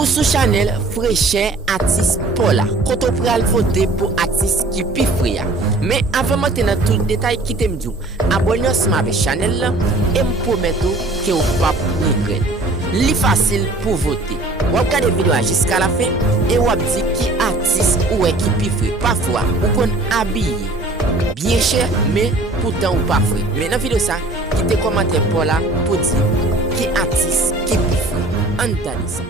Ou sous Chanel Fréchet artiste Paula. Quand on pral voter pour artiste qui pi fria. Mais avant de dans tout détail qui t'aime dit, abonnez-vous ensemble avec Chanel là et me promettez que vous pas regretter. Li facile pour voter. Vous regardez la vidéo jusqu'à la fin et vous dites qui artiste ou qui pi fri. Parfois, vous qu'on habillé bien cher mais pourtant ou pas fri. Mais dans la vidéo ça, quittez commentaire Paula pour dire qui artiste qui pi fri. Entendez ça.